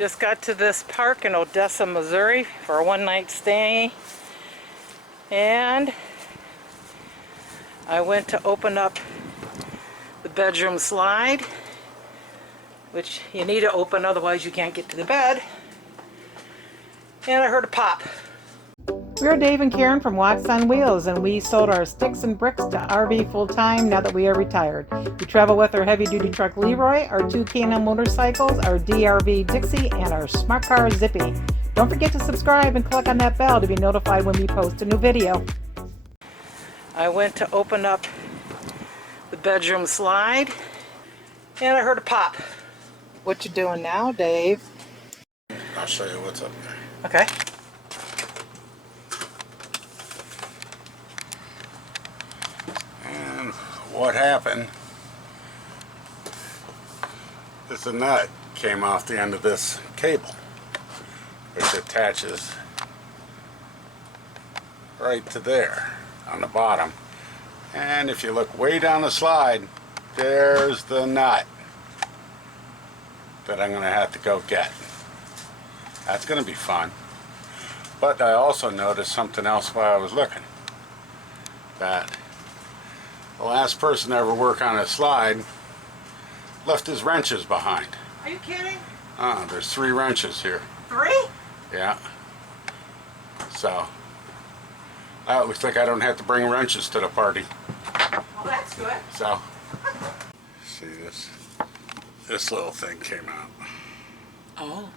Just got to this park in Odessa, Missouri for a one-night stay, and I went to open up the bedroom slide, which you need to open, otherwise you can't get to the bed, and I heard a pop. We're Dave and Karen from Watts on Wheels, and we sold our sticks and bricks to RV full-time now that we are retired. We travel with our heavy-duty truck Leroy, our two K&M motorcycles, our 𝗍𝗟𝗏𝗀𝗟𝗏𝗀𝗍𝗍𝗍, and our smart car Zippy. Don't forget to subscribe and click on that bell to be notified when we post a new video. I went to open up the bedroom slide, and I heard a pop. What you doing now, Dave? I'll show you what's up there. Okay. And what happened is the nut came off the end of this cable, which attaches right to there on the bottom. And if you look way down the slide, there's the nut that I'm going to have to go get. That's going to be fun. But I also noticed something else while I was looking. That the last person to ever work on a slide left his wrenches behind. Are you kidding? There's 3 wrenches here. 3? Yeah. So, it looks like I don't have to bring wrenches to the party. Well, that's good. So, see this little thing came out. Oh.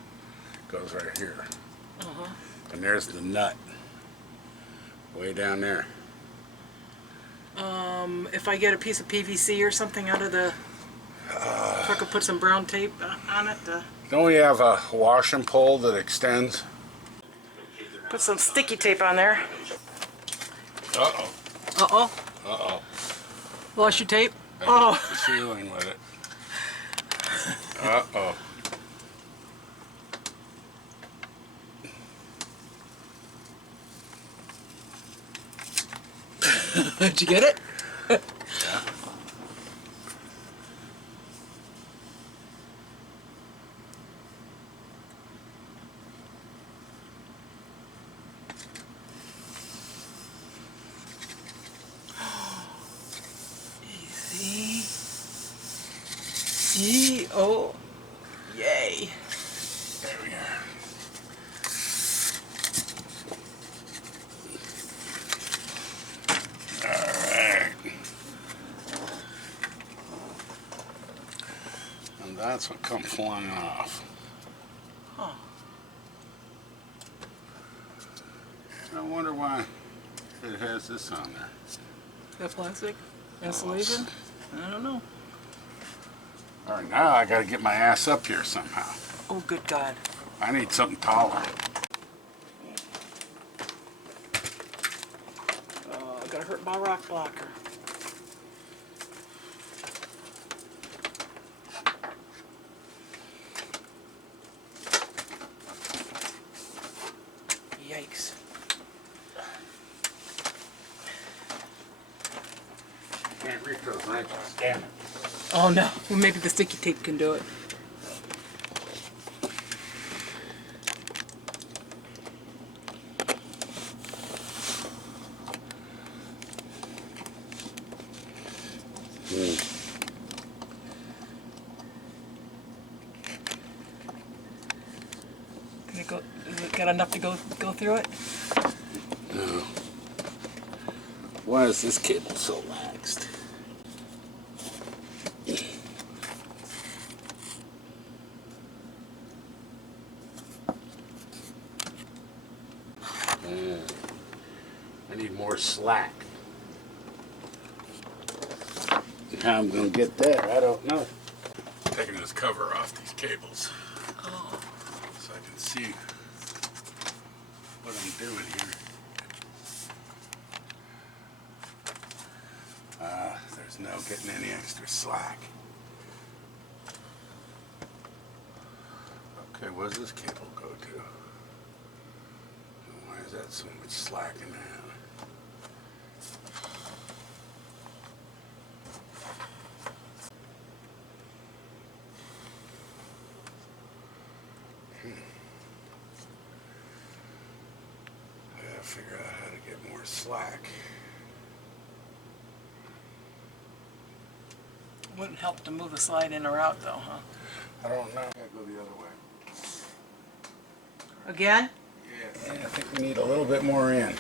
Goes right here. And there's the nut. Way down there. If I get a piece of PVC or something out of the if I could put some brown tape on it. Don't we have a washing pole that extends? Put some sticky tape on there. Uh-oh. Uh-oh. Uh-oh. Wash your tape? I hit the ceiling with it. Uh-oh. Did you get it? Yeah. Easy. Oh, yay. There we are. That's what comes flying off. Huh. I wonder why it has this on there. That plastic? Insulation? I don't know. Alright, now I gotta get my ass up here somehow. Oh, good God. I need something taller. Oh, I got hurt by a rock blocker. Yikes. Can't reach those wrenches, damn it. Oh no, well maybe the sticky tape can do it. Can it go, is it got enough to go through it? No. Why is this cable so laxed? I need more slack. How I'm going to get that, I don't know. Taking this cover off these cables. Oh. So I can see what I'm doing here. There's no getting any extra slack. Okay, where does this cable go to? Why is that so much slack in that? figure out how to get more slack. Wouldn't help to move the slide in or out though, huh? I don't know. I'll go the other way. Again? Yeah, I think we need a little bit more in. A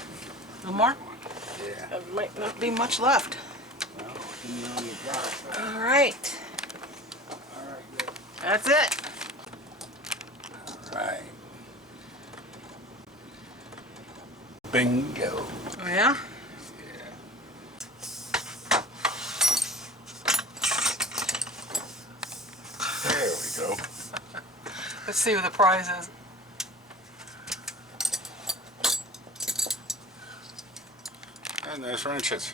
little more? Yeah. There might not be much left. Well, you know you got it. All right. All right, good. That's it. All right. Bingo. Oh yeah? There we go. Let's see what the prize is. And there's wrenches.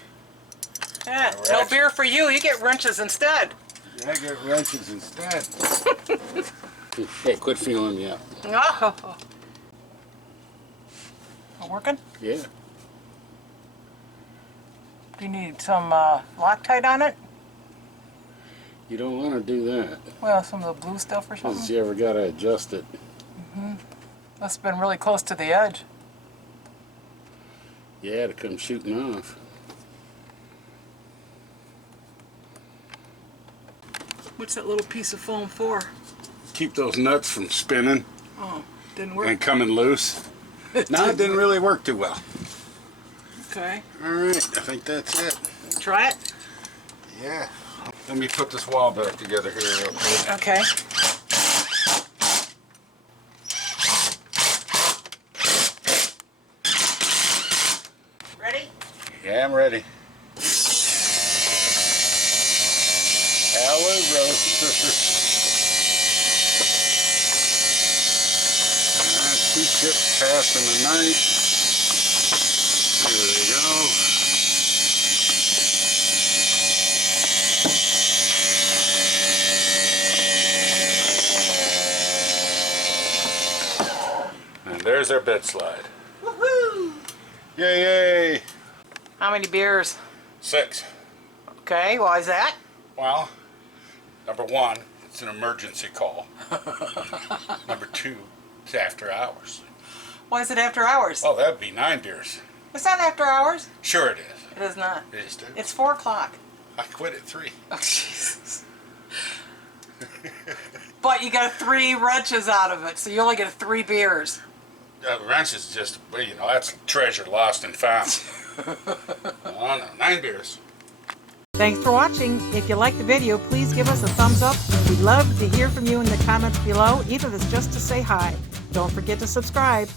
Yeah, no beer for you. You get wrenches instead. Yeah, I get wrenches instead. Hey, quit feeling me up. Oh. Working? Yeah. Do you need some Loctite on it? You don't want to do that. Well, some of the blue stuff or Because something? you ever got to adjust it. Must have been really close to the edge. Yeah, to come shooting off. What's that little piece of foam for? Keep those nuts from spinning Oh, didn't work. and coming loose. No, it didn't really work too well. Okay. All right, I think that's it. Try it? Yeah. Let me put this wall back together here real quick. Okay. Ready? Yeah, I'm ready. Hello, brothers and sisters. 2 ships passing the night. Here we go. And there's our bed slide. Woohoo! Yay, yay! How many beers? 6. Okay, why is that? Well, number 1, it's an emergency call. Number 2, it's after hours. Why is it after hours? Oh, that'd be 9 beers. It's not after hours. Sure it is. It is not. It is too. It's 4 o'clock. I quit at 3. Oh, Jesus. But you got 3 wrenches out of it, so you only get 3 beers. Wrench is just, well, you know, that's treasure lost and found. Oh no, 9 beers. Thanks for watching. If you liked the video, please give us a thumbs up. We'd love to hear from you in the comments below, even if it's just to say hi. Don't forget to subscribe.